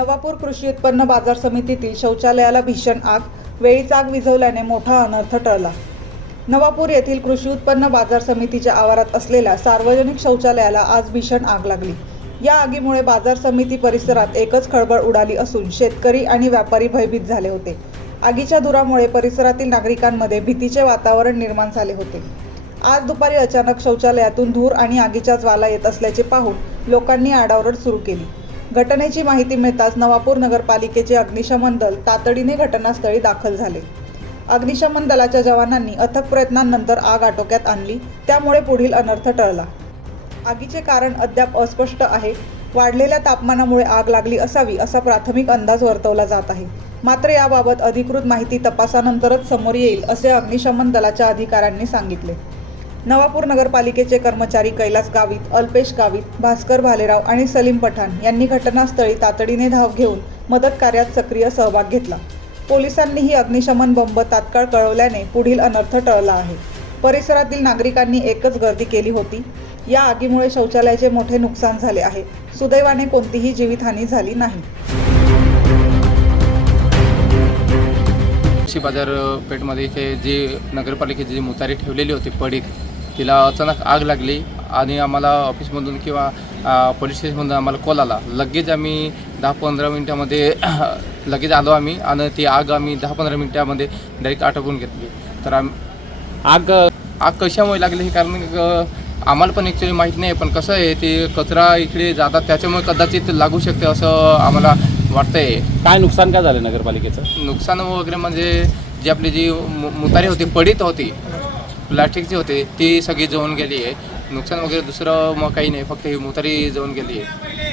नवापूर कृषी उत्पन्न बाजार समितीतील शौचालयाला भीषण आग वेळीच आग विझवल्याने मोठा अनर्थ टळला नवापूर येथील कृषी उत्पन्न बाजार समितीच्या आवारात असलेल्या सार्वजनिक शौचालयाला आज भीषण आग लागली या आगीमुळे बाजार समिती परिसरात एकच खळबळ उडाली असून शेतकरी आणि व्यापारी भयभीत झाले होते आगीच्या धुरामुळे परिसरातील नागरिकांमध्ये भीतीचे वातावरण निर्माण झाले होते आज दुपारी अचानक शौचालयातून धूर आणि आगीच्या ज्वाला येत असल्याचे पाहून लोकांनी आडावरड सुरू केली घटनेची माहिती मिळताच नवापूर नगरपालिकेचे अग्निशमन दल तातडीने घटनास्थळी दाखल झाले अग्निशमन दलाच्या जवानांनी अथक प्रयत्नांनंतर आग आटोक्यात आणली त्यामुळे पुढील अनर्थ टळला आगीचे कारण अद्याप अस्पष्ट आहे वाढलेल्या तापमानामुळे आग लागली असावी असा प्राथमिक अंदाज वर्तवला जात आहे मात्र याबाबत अधिकृत माहिती तपासानंतरच समोर येईल असे अग्निशमन दलाच्या अधिकाऱ्यांनी सांगितले नवापूर नगरपालिकेचे कर्मचारी कैलास गावित अल्पेश गावित भास्कर भालेराव आणि सलीम पठाण यांनी घटनास्थळी तातडीने धाव घेऊन मदत कार्यात सक्रिय सहभाग घेतला पोलिसांनीही अग्निशमन बंब तात्काळ कळवल्याने पुढील अनर्थ टळला आहे परिसरातील नागरिकांनी एकच गर्दी केली होती या आगीमुळे शौचालयाचे मोठे नुकसान झाले आहे सुदैवाने कोणतीही जीवितहानी झाली नाही बाजारपेठमध्ये इथे जी नगरपालिकेची जे मुतारी ठेवलेली होती पडीत तिला अचानक आग लागली आणि आम्हाला ऑफिसमधून किंवा पोलीस स्टेशनमधून आम्हाला कॉल आला लगेच आम्ही दहा पंधरा मिनटामध्ये लगेच आलो आम्ही आणि ती आग आम्ही दहा पंधरा मिनटामध्ये डायरेक्ट आटोकून घेतली तर आम आग आग कशामुळे लागली हे कारण आम्हाला पण ॲक्च्युली माहीत नाही पण कसं आहे ते कचरा इकडे जातात त्याच्यामुळे कदाचित लागू शकते असं आम्हाला वाटतंय काय नुकसान काय झालं नगरपालिकेचं नुकसान वगैरे म्हणजे जी आपली जी मुतारी होती पडीत होती प्लास्टिकची होते ती सगळी जाऊन गेली आहे नुकसान वगैरे दुसरं मग काही नाही फक्त ही मुतरी जळून गेली आहे